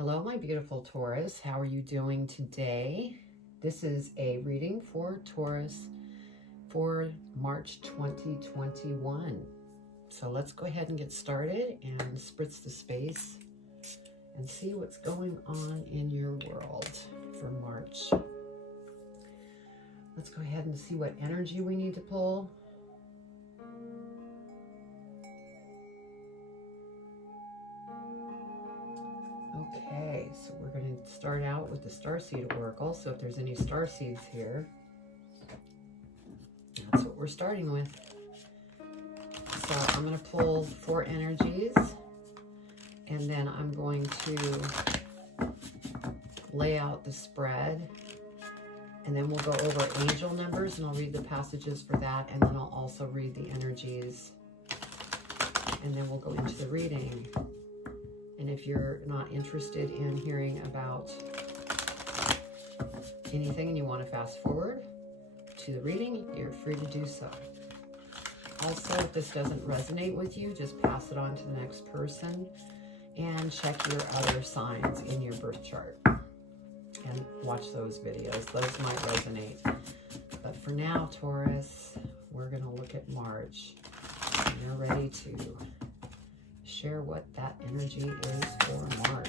Hello, my beautiful Taurus. How are you doing today? This is a reading for Taurus for March 2021. So let's go ahead and get started and spritz the space and see what's going on in your world for March. Let's go ahead and see what energy we need to pull. Okay, so we're going to start out with the Starseed Oracle. So if there's any starseeds here, that's what we're starting with. So I'm going to pull 4 energies, and then I'm going to lay out the spread, and then we'll go over angel numbers, and I'll read the passages for that, and then I'll also read the energies, and then we'll go into the reading. And if you're not interested in hearing about anything and you want to fast forward to the reading, you're free to do so. Also, if this doesn't resonate with you, just pass it on to the next person and check your other signs in your birth chart and watch those videos. Those might resonate. But for now, Taurus, we're going to look at March. And you're ready to share what that energy is for March.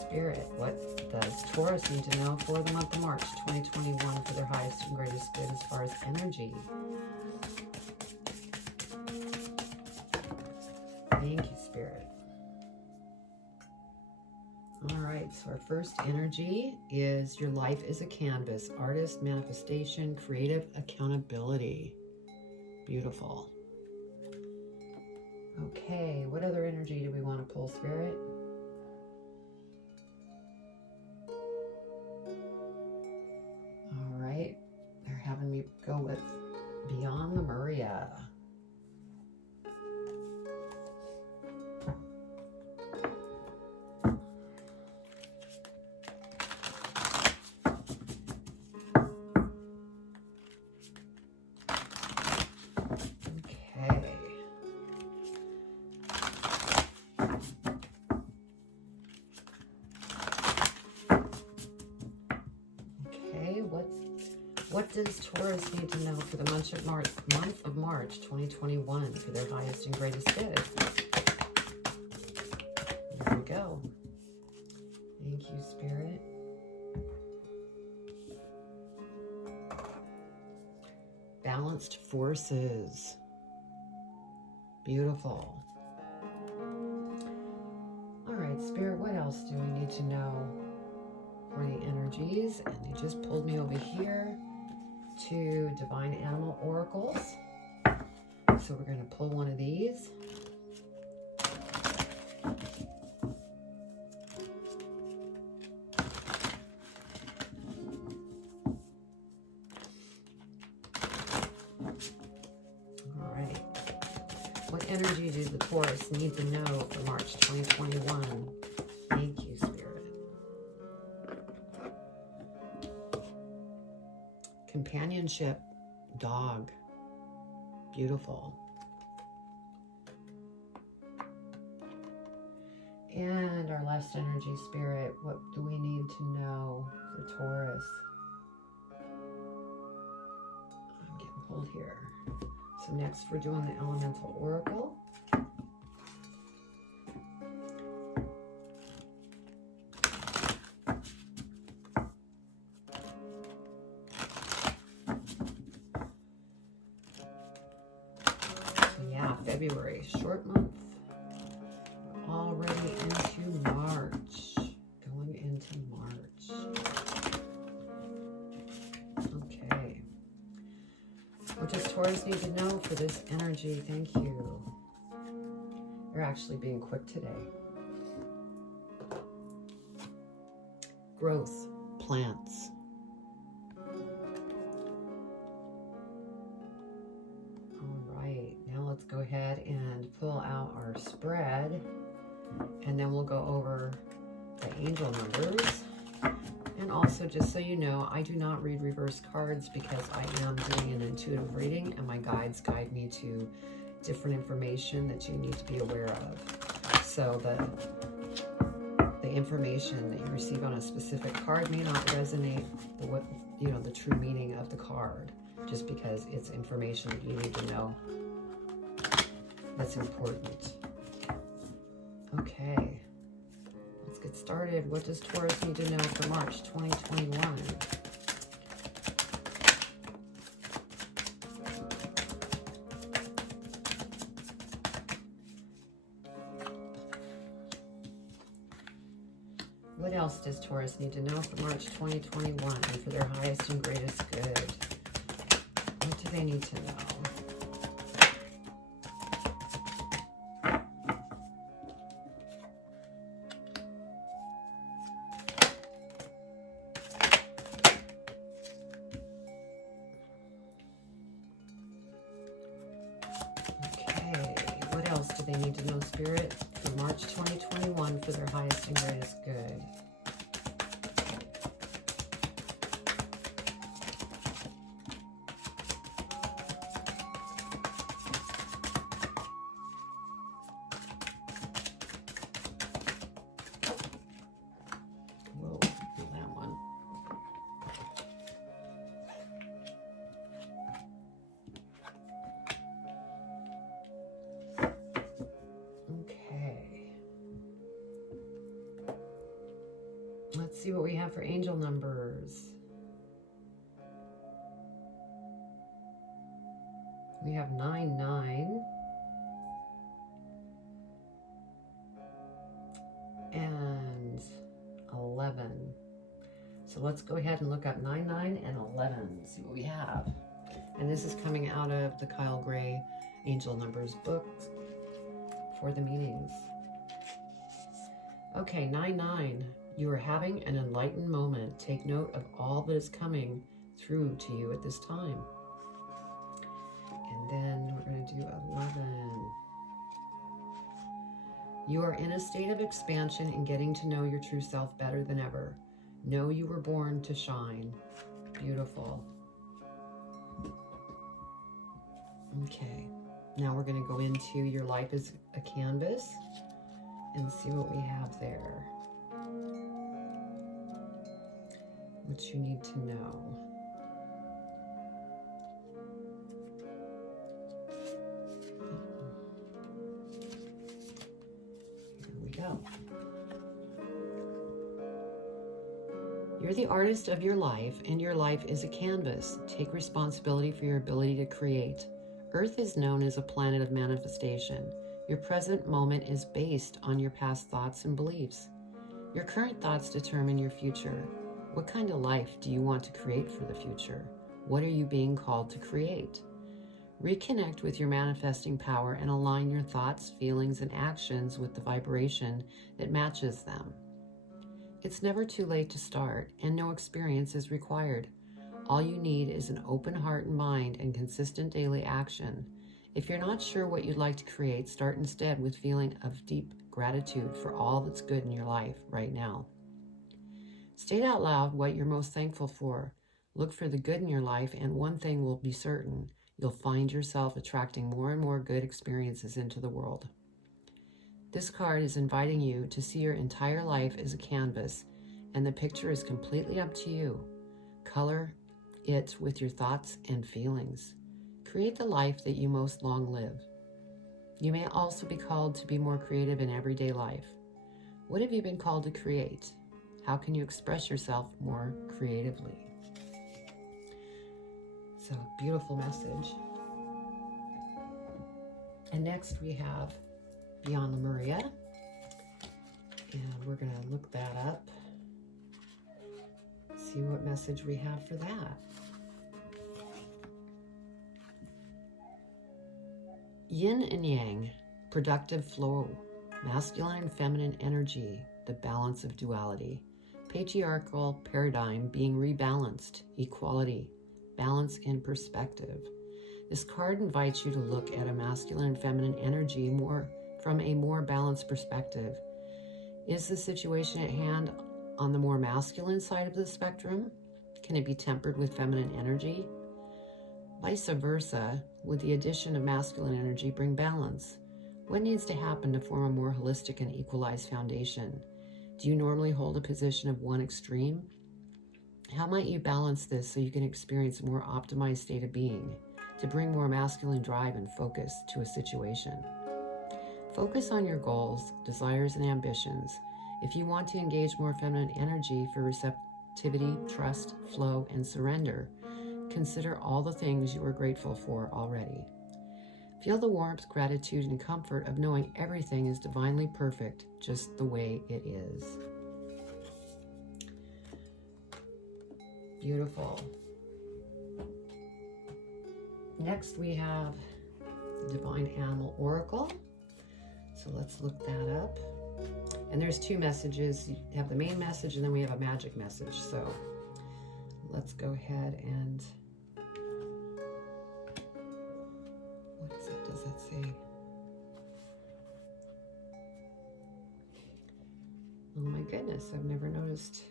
Spirit, what does Taurus need to know for the month of March 2021 for their highest and greatest good as far as energy? Thank you, Spirit. All right, so our first energy is your life is a canvas, artist, manifestation, creative accountability. Beautiful. Okay, what other energy do we want to pull, Spirit? All right, they're having me go with Beyond the Maria. What does Taurus need to know for the month of March 2021 for their highest and greatest good? There we go. Thank you, Spirit. Balanced forces. Beautiful. All right, Spirit, what else do we need to know for the energies? And they just pulled me over here to Divine Animal Oracles. So we're going to pull one of these. All right. What energy do the Taurus need to know for March 2021? Thank you, Spirit. Companionship, dog. Beautiful. And our last energy, Spirit, what do we need to know for Taurus? I'm getting pulled here. So next we're doing the Elemental Oracle. February, short month. We're already into March. Going into March. Okay. What does Taurus need to know for this energy? Thank you. You're actually being quick today. Growth, plants. Let's go ahead and pull out our spread, and then we'll go over the angel numbers. And also, just so you know, I do not read reverse cards because I am doing an intuitive reading, and my guides guide me to different information that you need to be aware of. So the information that you receive on a specific card may not resonate the true meaning of the card, just because it's information that you need to know that's important. Okay, let's get started. What does Taurus need to know for March 2021? What else does Taurus need to know for March 2021 and for their highest and greatest good? What do they need to know? Okay, what else do they need to know, Spirit, for March 2021 for their highest and greatest good? Let's see what we have for angel numbers. We have 99 and 11. So let's go ahead and look up 99 and 11, see what we have. And this is coming out of the Kyle Gray Angel Numbers book for the meanings. Okay, 99. You are having an enlightened moment. Take note of all that is coming through to you at this time. And then we're going to do 11. You are in a state of expansion and getting to know your true self better than ever. Know you were born to shine. Beautiful. Okay, now we're going to go into your life as a canvas and see what we have there. What you need to know. Here we go. You're the artist of your life, and your life is a canvas. Take responsibility for your ability to create. Earth is known as a planet of manifestation. Your present moment is based on your past thoughts and beliefs. Your current thoughts determine your future. What kind of life do you want to create for the future? What are you being called to create? Reconnect with your manifesting power and align your thoughts, feelings, and actions with the vibration that matches them. It's never too late to start, and no experience is required. All you need is an open heart and mind and consistent daily action. If you're not sure what you'd like to create, start instead with feeling of deep gratitude for all that's good in your life right now. State out loud what you're most thankful for. Look for the good in your life, and one thing will be certain. You'll find yourself attracting more and more good experiences into the world. This card is inviting you to see your entire life as a canvas, and the picture is completely up to you. Color it with your thoughts and feelings. Create the life that you most long live. You may also be called to be more creative in everyday life. What have you been called to create? How can you express yourself more creatively? So, beautiful message. And next we have Beyond Lemuria. And we're going to look that up. See what message we have for that. Yin and Yang, productive flow, masculine and feminine energy, the balance of duality, patriarchal paradigm being rebalanced, equality, balance in perspective. This card invites you to look at a masculine and feminine energy from a more balanced perspective. Is the situation at hand on the more masculine side of the spectrum? Can it be tempered with feminine energy? Vice versa, would the addition of masculine energy bring balance? What needs to happen to form a more holistic and equalized foundation? Do you normally hold a position of one extreme? How might you balance this so you can experience a more optimized state of being, to bring more masculine drive and focus to a situation? Focus on your goals, desires, and ambitions. If you want to engage more feminine energy for receptivity, trust, flow, and surrender, consider all the things you are grateful for already. Feel the warmth, gratitude, and comfort of knowing everything is divinely perfect, just the way it is. Beautiful. Next we have Divine Animal Oracle. So let's look that up. And there's two messages. You have the main message and then we have a magic message. So let's go ahead and, what is that? Does that say? Oh my goodness, I've never noticed.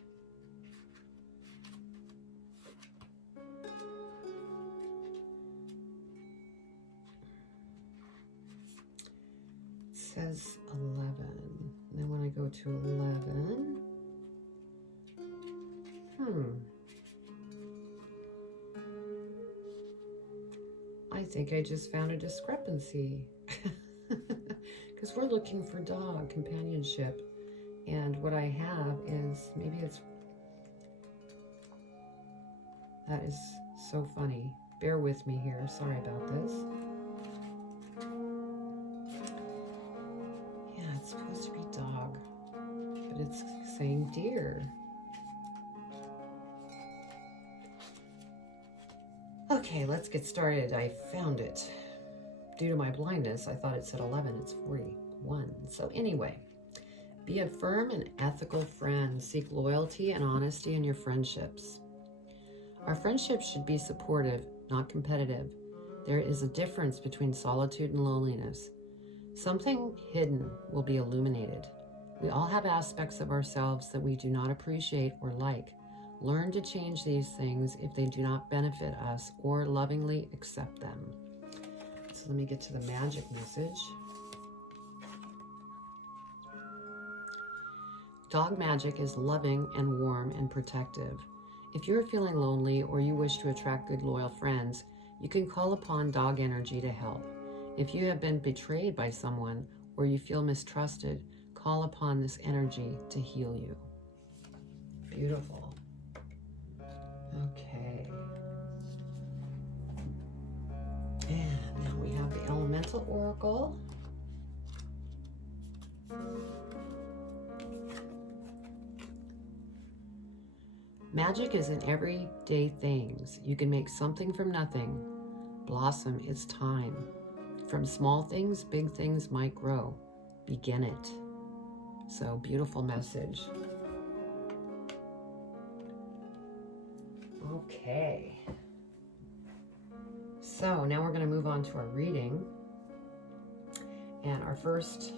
It says 11. And then when I go to 11, I think I just found a discrepancy. Because we're looking for dog companionship. And what I have is, maybe it's, that is so funny. Bear with me here. Sorry about this. Yeah, it's supposed to be dog, but it's saying deer. Okay, let's get started. I found it. Due to my blindness, I thought it said 11. It's 41. So anyway, be a firm and ethical friend. Seek loyalty and honesty in your friendships. Our friendships should be supportive, not competitive. There is a difference between solitude and loneliness. Something hidden will be illuminated. We all have aspects of ourselves that we do not appreciate or like. Learn to change these things if they do not benefit us, or lovingly accept them. So let me get to the magic message. Dog magic is loving and warm and protective. If you're feeling lonely or you wish to attract good, loyal friends, you can call upon dog energy to help. If you have been betrayed by someone or you feel mistrusted, call upon this energy to heal you. Beautiful. Okay. And now we have the Elemental Oracle. Magic is in everyday things. You can make something from nothing. Blossom, it's time. From small things, big things might grow. Begin it. So, beautiful message. Okay. So, now we're going to move on to our reading. And our first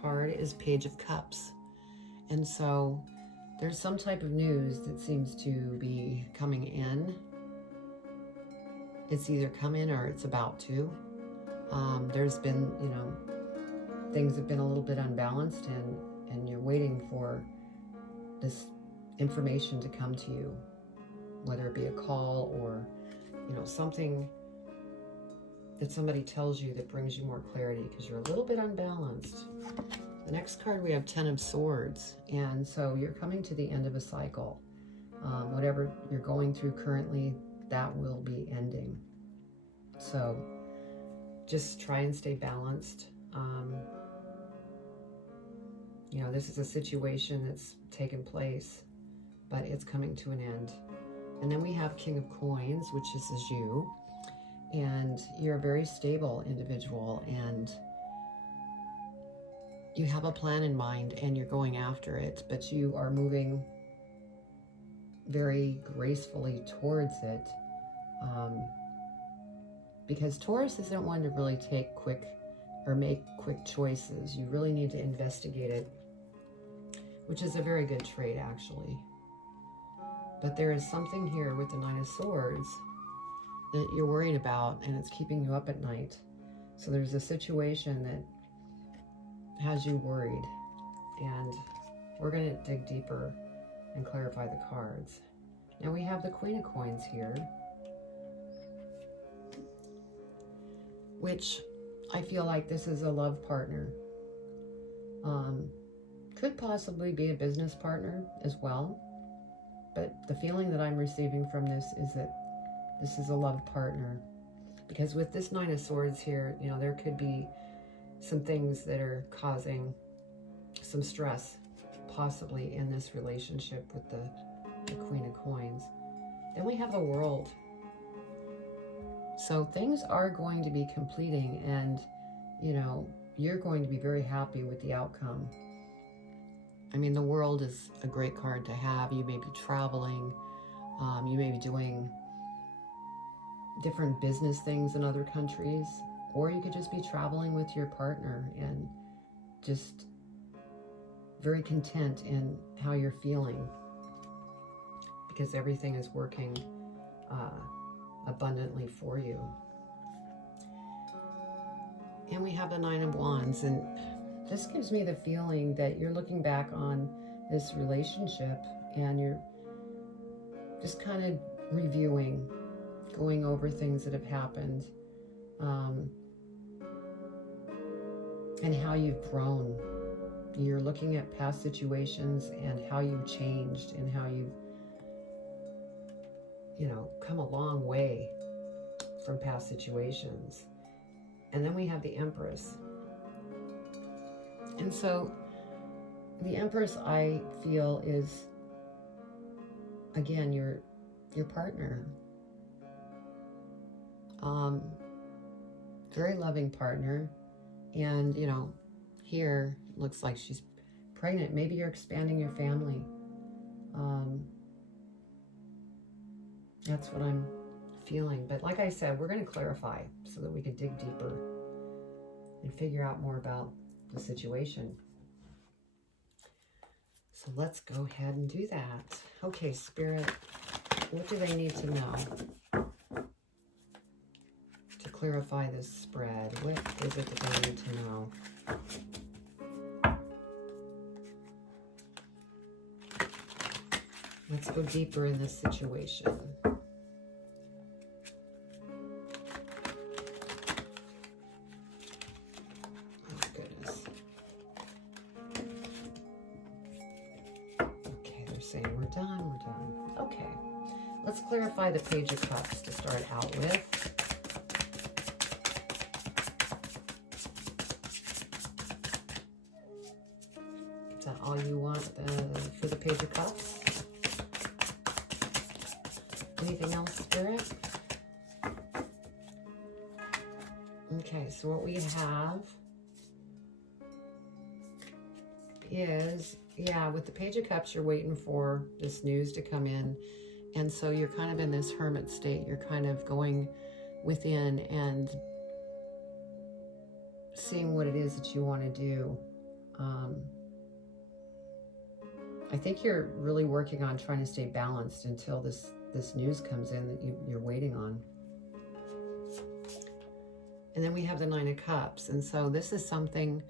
card is Page of Cups. And so, there's some type of news that seems to be coming in. It's either come in or it's about to. There's been, things have been a little bit unbalanced, and you're waiting for this information to come to you, whether it be a call or, something that somebody tells you that brings you more clarity because you're a little bit unbalanced. The next card, we have 10 of Swords, and so you're coming to the end of a cycle. Whatever you're going through currently, that will be ending. So just try and stay balanced. This is a situation that's taken place, but it's coming to an end. And then we have King of Coins, which is you, and you're a very stable individual, and you have a plan in mind and you're going after it, but you are moving very gracefully towards it, because Taurus isn't one to really take quick or make quick choices. You really need to investigate it, which is a very good trait actually. But there is something here with the Nine of Swords that you're worried about, and it's keeping you up at night. So there's a situation that has you worried. And we're going to dig deeper and clarify the cards. Now we have the Queen of Coins here, which I feel like this is a love partner. Could possibly be a business partner as well. But the feeling that I'm receiving from this is that this is a love partner. Because with this Nine of Swords here, you know, there could be some things that are causing some stress, possibly in this relationship with the Queen of Coins. Then we have the World. So things are going to be completing, and, you know, you're going to be very happy with the outcome. I mean, the World is a great card to have. You may be traveling. You may be doing different business things in other countries, or you could just be traveling with your partner and just very content in how you're feeling, because everything is working abundantly for you. And we have the Nine of Wands, and this gives me the feeling that you're looking back on this relationship and you're just kind of reviewing, going over things that have happened, and how you've grown. You're looking at past situations and how you've changed and how you've, you know, come a long way from past situations. And then we have the Empress. And so the Empress, I feel, is, again, your partner. Very loving partner. And, you know, here looks like she's pregnant. Maybe you're expanding your family. That's what I'm feeling. But like I said, we're going to clarify so that we can dig deeper and figure out more about the situation. So let's go ahead and do that. Okay, Spirit, what do they need to know to clarify this spread? What is it that they need to know? Let's go deeper in this situation. We're done. Okay, let's clarify the Page of Cups to start out with. Is that all you want for the Page of Cups? Anything else, Spirit? Okay, so what we have is, yeah, with the Page of Cups, you're waiting for this news to come in. And so you're kind of in this hermit state. You're kind of going within and seeing what it is that you want to do. I think you're really working on trying to stay balanced until this news comes in that you're waiting on. And then we have the Nine of Cups. And so this is something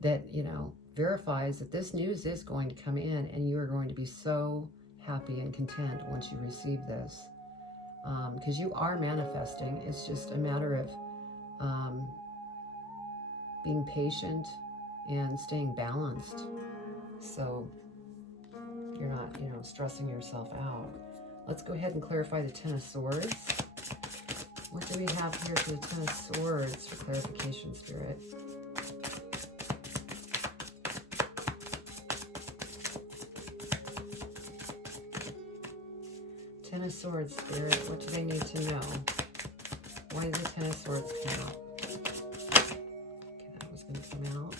that, you know, verifies that this news is going to come in, and you are going to be so happy and content once you receive this, because you are manifesting. It's just a matter of being patient and staying balanced, so you're not, you know, stressing yourself out. Let's go ahead and clarify the Ten of Swords. What do we have here for the Ten of Swords for clarification, Spirit? Ten of Swords, Spirit, what do they need to know? Why did the Ten of Swords come out? Okay, that was going to come out.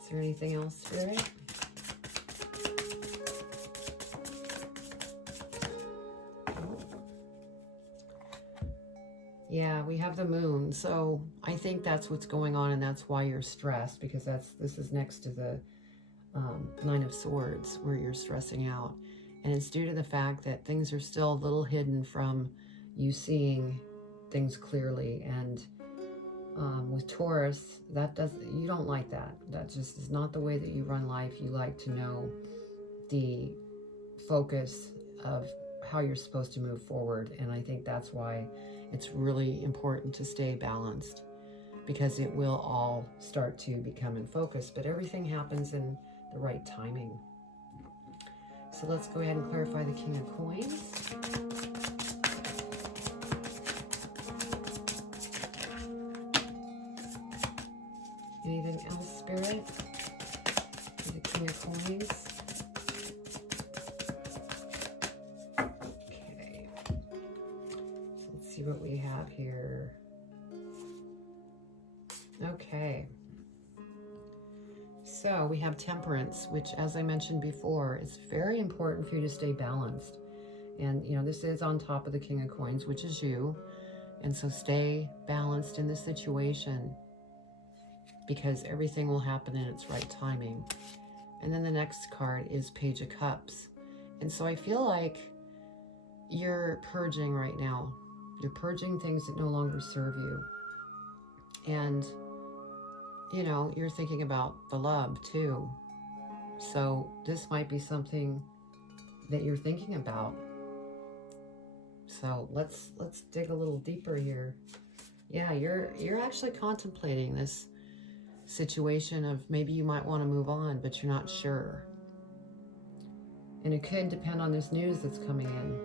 Is there anything else, Spirit? Yeah, we have the Moon. So I think that's what's going on, and that's why you're stressed, because this is next to the Nine of Swords, where you're stressing out. And it's due to the fact that things are still a little hidden from you seeing things clearly. And With Taurus, you don't like that. That just is not the way that you run life. You like to know the focus of how you're supposed to move forward. And I think that's why it's really important to stay balanced, because it will all start to become in focus, but everything happens in the right timing. So let's go ahead and clarify the King of Coins. Anything else, Spirit? The King of Coins. Okay. So let's see what we have here. Okay. So we have Temperance, which, as I mentioned before, is very important for you to stay balanced. And, you know, this is on top of the King of Coins, which is you. And so stay balanced in this situation, because everything will happen in its right timing. And then the next card is Page of Cups. And so I feel like you're purging right now. You're purging things that no longer serve you. And, you know, you're thinking about the love too. So this might be something that you're thinking about. So let's dig a little deeper here. Yeah, you're actually contemplating this situation of maybe you might want to move on, but you're not sure. And it could depend on this news that's coming in.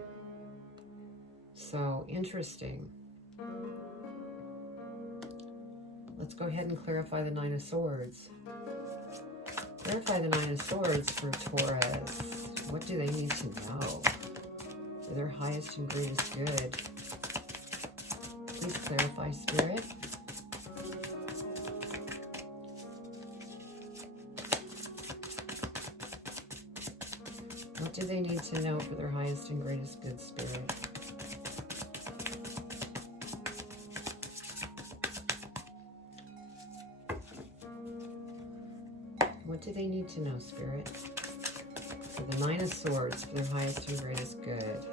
So interesting. Let's go ahead and clarify the Nine of Swords. Clarify the Nine of Swords for Taurus. What do they need to know for their highest and greatest good? Please clarify, Spirit. What do they need to know for their highest and greatest good, Spirit? What do they need to know, Spirit? For the Nine of Swords, for their highest and greatest good.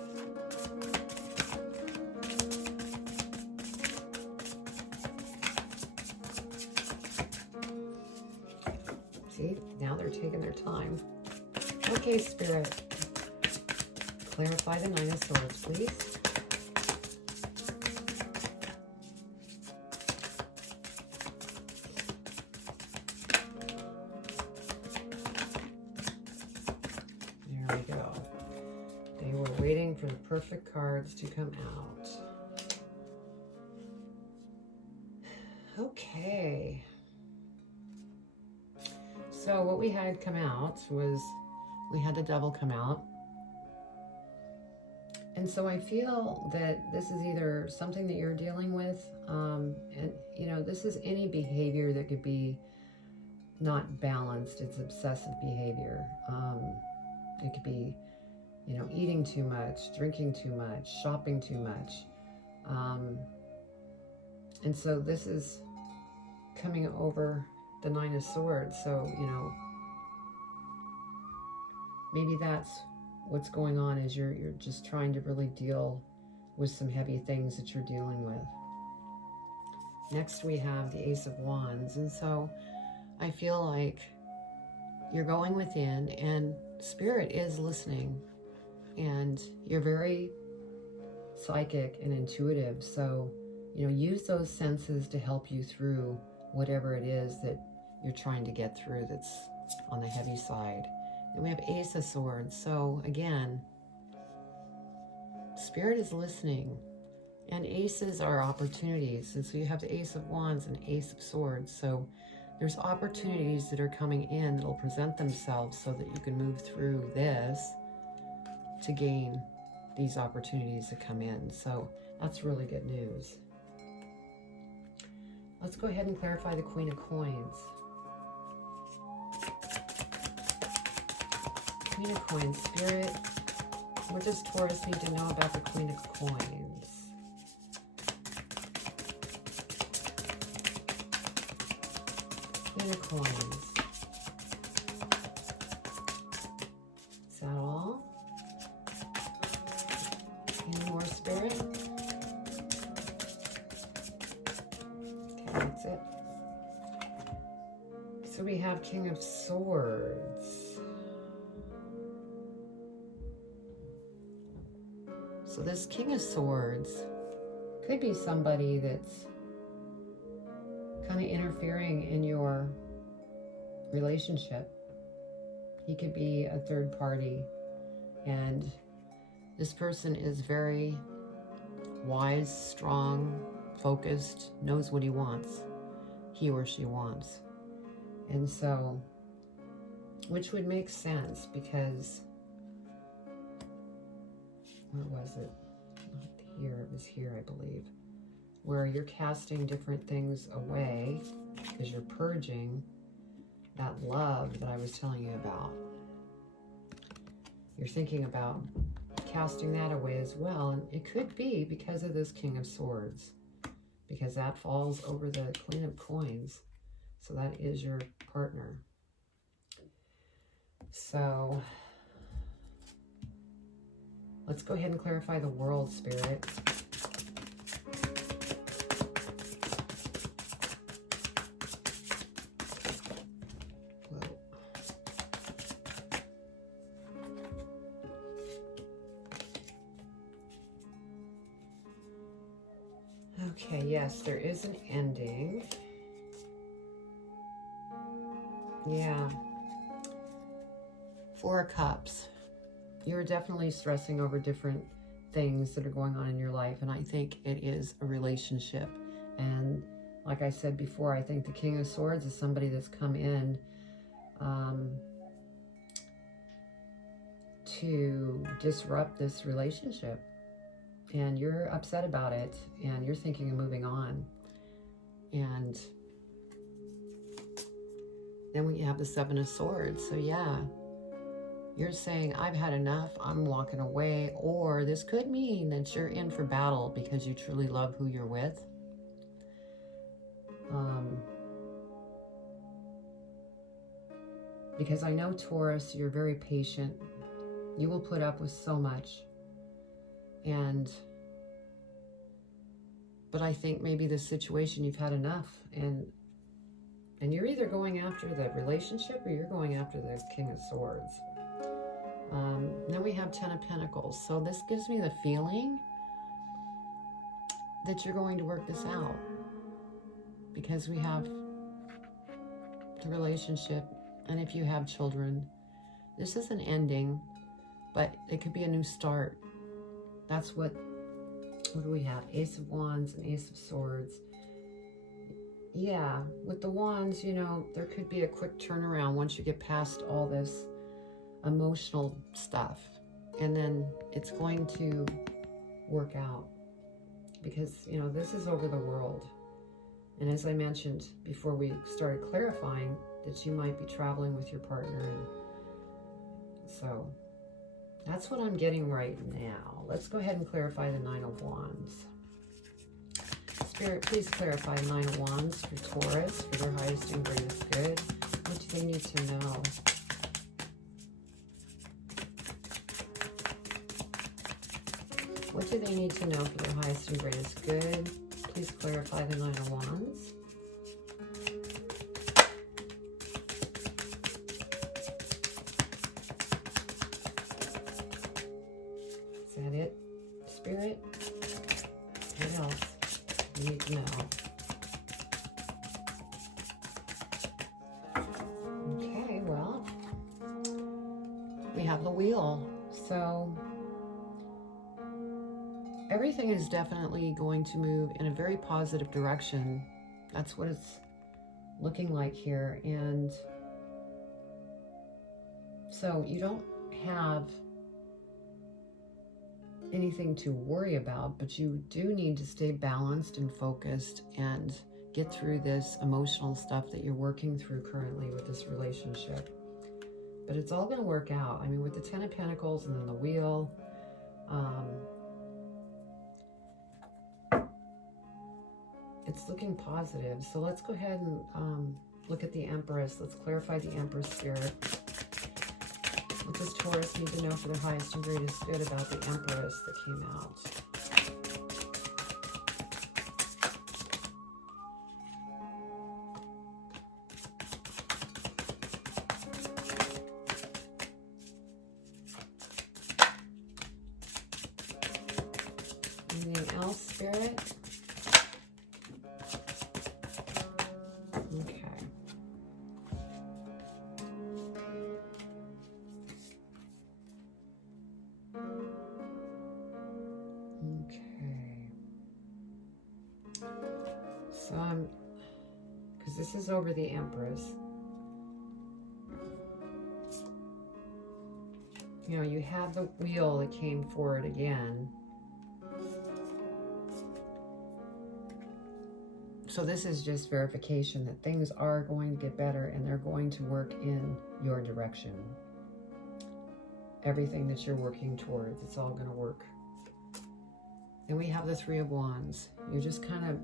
See, now they're taking their time. Okay, Spirit. Clarify the Nine of Swords, please. There we go. They were waiting for the perfect cards to come out. Okay. So what we had come out was, we had the Devil come out. And so I feel that this is either something that you're dealing with, and, you know, this is any behavior that could be not balanced. It's obsessive behavior. It could be, you know, eating too much, drinking too much, shopping too much. And so this is coming over the Nine of Swords. So, you know, maybe that's what's going on, is you're just trying to really deal with some heavy things that you're dealing with. Next we have the Ace of Wands. And so I feel like you're going within, and Spirit is listening, and you're very psychic and intuitive. So, you know, use those senses to help you through whatever it is that you're trying to get through that's on the heavy side. And we have Ace of Swords. So again, Spirit is listening, and aces are opportunities. And so you have the Ace of Wands and Ace of Swords. So there's opportunities that are coming in that will present themselves so that you can move through this to gain these opportunities to come in. So that's really good news. Let's go ahead and clarify the Queen of Coins. Queen of Coins, Spirit, what does Taurus need to know about the Queen of Coins? Queen of Coins. Is that all? Any more, Spirit? Okay. So we have King of Swords. So this King of Swords could be somebody that's kind of interfering in your relationship. He could be a third party, and this person is very wise, strong, focused, knows what he wants, he or she wants. And so, which would make sense because, where was it? Not here, it was here, I believe, where you're casting different things away because you're purging that love that I was telling you about. You're thinking about casting that away as well, and it could be because of this King of Swords, because that falls over the Queen of Coins, so that is your partner. So let's go ahead and clarify the world, Spirit. Okay, yes, there is an ending. Yeah. Four of Cups. You're definitely stressing over different things that are going on in your life, and I think it is a relationship. And like I said before, I think the King of Swords is somebody that's come in to disrupt this relationship. And you're upset about it, and you're thinking of moving on. And then we have the Seven of Swords. So yeah, you're saying, I've had enough, I'm walking away. Or this could mean that you're in for battle because you truly love who you're with. Because I know, Taurus, you're very patient. You will put up with so much. But I think maybe this situation, you've had enough, and you're either going after the relationship or you're going after the King of Swords. Then we have Ten of Pentacles. So this gives me the feeling that you're going to work this out, because we have the relationship, and if you have children, this is an ending, but it could be a new start. That's what do we have? Ace of Wands and Ace of Swords. Yeah, with the Wands, you know, there could be a quick turnaround once you get past all this emotional stuff. And then it's going to work out. Because, you know, this is over the world. And as I mentioned before we started clarifying, that you might be traveling with your partner. And so that's what I'm getting right now. Let's go ahead and clarify the Nine of Wands. Spirit, please clarify the Nine of Wands for Taurus, for their highest and greatest good. What do they need to know? What do they need to know for their highest and greatest good? Please clarify the Nine of Wands. Is that it, Spirit? What else you need to know? Okay, well, we have the Wheel. So everything is definitely going to move in a very positive direction. That's what it's looking like here. And so you don't have anything to worry about, but you do need to stay balanced and focused and get through this emotional stuff that you're working through currently with this relationship. But it's all going to work out. I mean, with the Ten of Pentacles and then the Wheel, it's looking positive. So let's go ahead and look at the Empress. Let's clarify the Empress, Spirit. What does Taurus need to know for their highest and greatest good about the Empress that came out? because this is over the Empress. You know, you have the wheel that came forward again. So this is just verification that things are going to get better and they're going to work in your direction. Everything that you're working towards, it's all going to work. Then we have the Three of Wands. You're just kind of,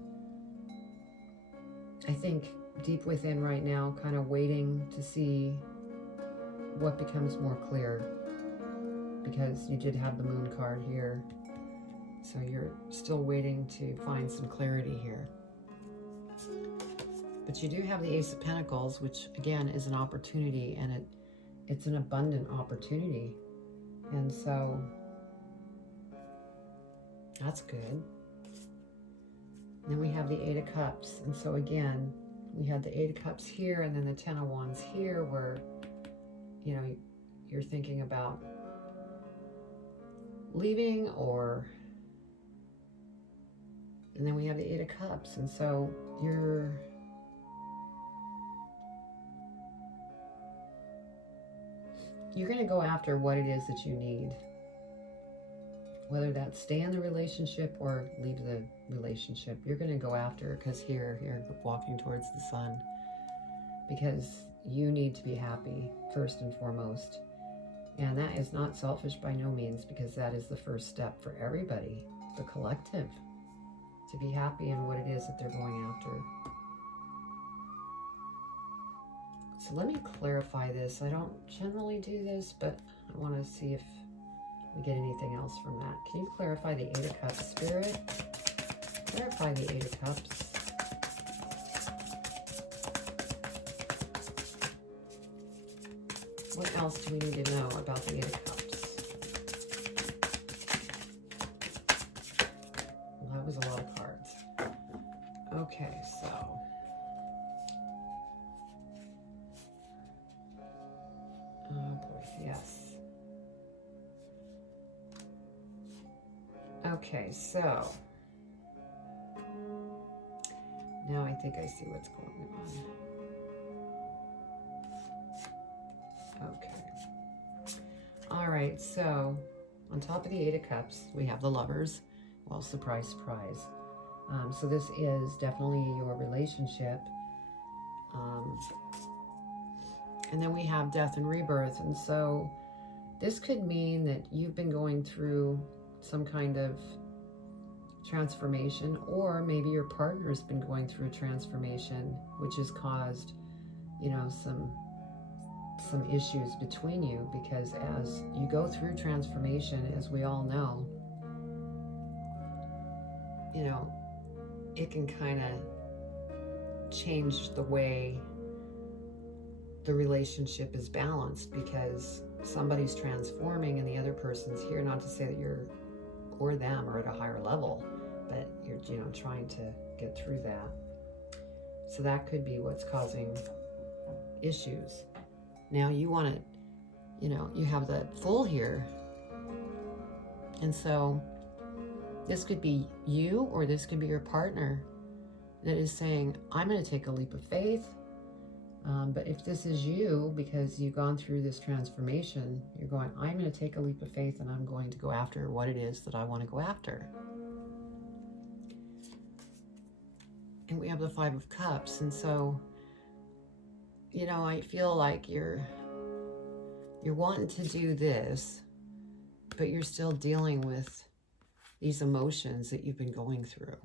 I think, deep within right now, kind of waiting to see what becomes more clear. Because you did have the Moon card here. So you're still waiting to find some clarity here. But you do have the Ace of Pentacles, which again is an opportunity, and it's an abundant opportunity. And so that's good. And then we have the Eight of Cups. And so again, we had the Eight of Cups here and then the Ten of Wands here, where, you know, you're thinking about leaving, or, and then we have the Eight of Cups. And so you're going to go after what it is that you need, whether that's stay in the relationship or leave the relationship. You're going to go after, because here you're walking towards the sun, because you need to be happy first and foremost. And that is not selfish by no means, because that is the first step for everybody, the collective, to be happy in what it is that they're going after. So let me clarify this. I don't generally do this, but I want to see if we get anything else from that. Can you clarify the Eight of Cups, Spirit? Clarify the Eight of Cups. What else do we need to know about the Eight of Cups? Well, that was a lot of cards. Okay, so. Oh boy, yes. Okay, so. Now I think I see what's going on. Okay. All right, so on top of the Eight of Cups, we have the Lovers. Well, surprise, surprise. So this is definitely your relationship. And then we have Death and Rebirth. And so this could mean that you've been going through some kind of transformation, or maybe your partner's been going through a transformation, which has caused, you know, some issues between you, because as you go through transformation, as we all know, you know, it can kind of change the way the relationship is balanced, because somebody's transforming and the other person's here. Not to say that you're or them are at a higher level, but you're, you know, trying to get through that. So that could be what's causing issues. Now you want to, you know, you have the Fool here. And so this could be you, or this could be your partner that is saying, I'm going to take a leap of faith. But if this is you, because you've gone through this transformation, you're going, I'm going to take a leap of faith and I'm going to go after what it is that I want to go after. And we have the Five of Cups. And so, you know, I feel like you're wanting to do this, but you're still dealing with these emotions that you've been going through.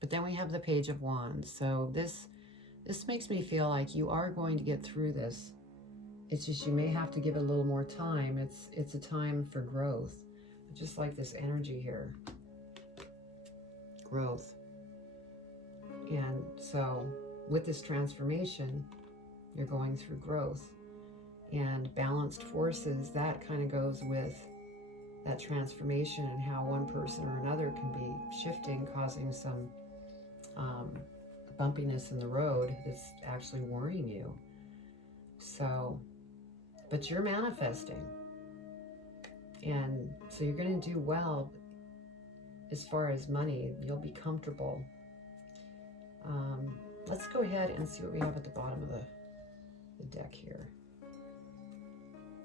But then we have the Page of Wands. So this makes me feel like you are going to get through this. It's just you may have to give it a little more time. It's a time for growth. Just like this energy here. Growth. And so with this transformation, you're going through growth. And balanced forces, that kind of goes with that transformation, and how one person or another can be shifting, causing some bumpiness in the road that's actually worrying you. So, but you're manifesting. And so you're going to do well. as far as money, you'll be comfortable. Let's go ahead and see what we have at the bottom of the deck here.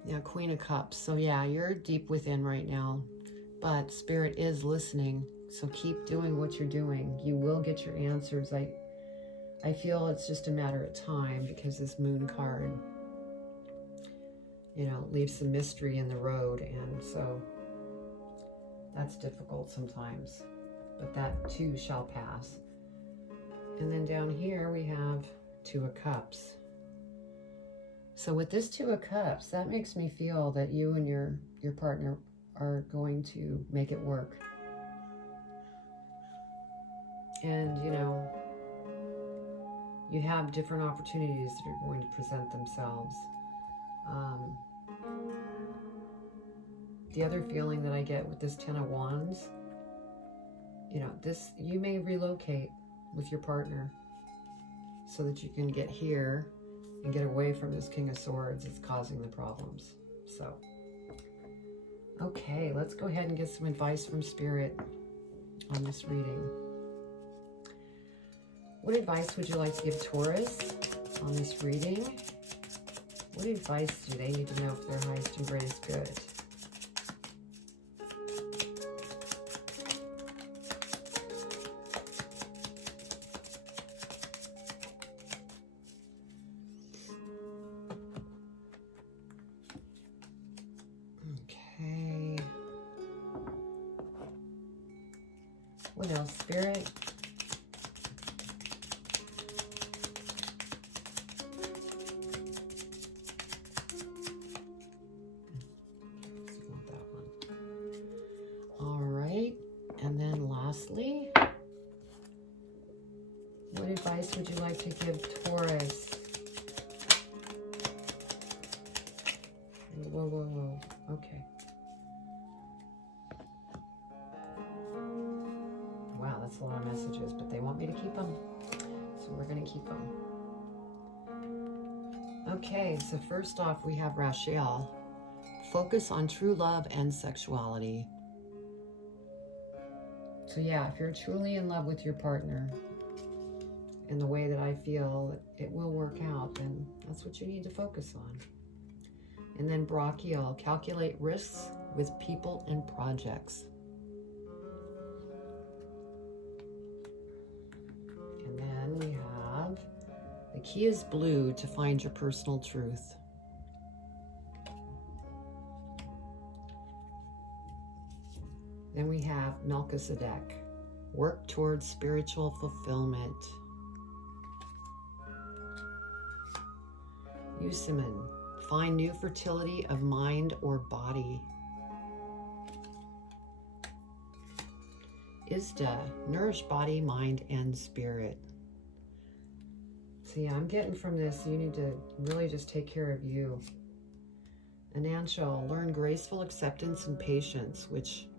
Yeah, Queen of Cups. So yeah, you're deep within right now, but Spirit is listening. So keep doing what you're doing. You will get your answers. I feel it's just a matter of time, because this Moon card, you know, leaves some mystery in the road, and so that's difficult sometimes, but that too shall pass. And then down here we have Two of Cups. So with this Two of Cups, that makes me feel that you and your partner are going to make it work. And, you know, you have different opportunities that are going to present themselves. The other feeling that I get with this Ten of Wands, you know, you may relocate with your partner so that you can get here and get away from this King of Swords that's causing the problems. So, okay, let's go ahead and get some advice from Spirit on this reading. What advice would you like to give Taurus on this reading? What advice do they need to know for their highest and greatest good? Okay. What else, Spirit? Lastly, what advice would you like to give Taurus? Whoa, whoa, whoa. Okay. Wow, that's a lot of messages, but they want me to keep them, so we're going to keep them. Okay, so first off, we have Rachel. Focus on true love and sexuality. So yeah, if you're truly in love with your partner, in the way that I feel it will work out, then that's what you need to focus on. And then Brachial, calculate risks with people and projects. And then we have, the key is blue to find your personal truth. Then we have Melchizedek, work towards spiritual fulfillment. Yusimon, find new fertility of mind or body. Isda, nourish body, mind, and spirit. So yeah, I'm getting from this, you need to really just take care of you. Ananshal, learn graceful acceptance and patience, which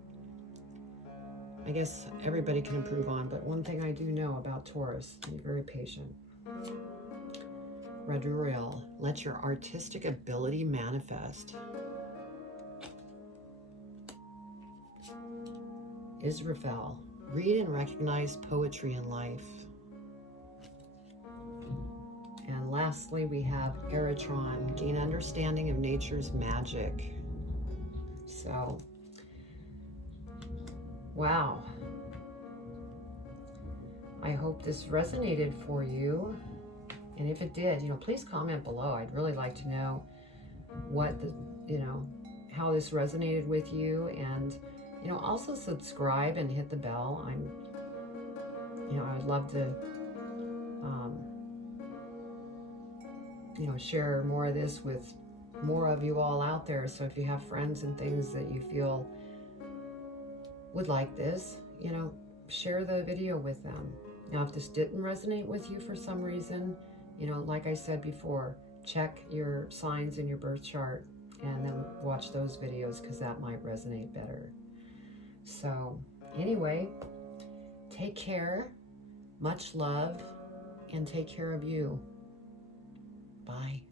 I guess everybody can improve on, but one thing I do know about Taurus, be very patient. Raduriel, let your artistic ability manifest. Israfel, read and recognize poetry in life. And lastly, we have Eritron, gain understanding of nature's magic. So, wow. I hope this resonated for you. And if it did, please comment below. I'd really like to know what how this resonated with you. And, also subscribe and hit the bell. I would love to, share more of this with more of you all out there. So if you have friends and things that you feel would like this, share the video with them. Now, if this didn't resonate with you for some reason, like I said before, check your signs in your birth chart and then watch those videos, because that might resonate better. So anyway, take care, much love, and take care of you. Bye.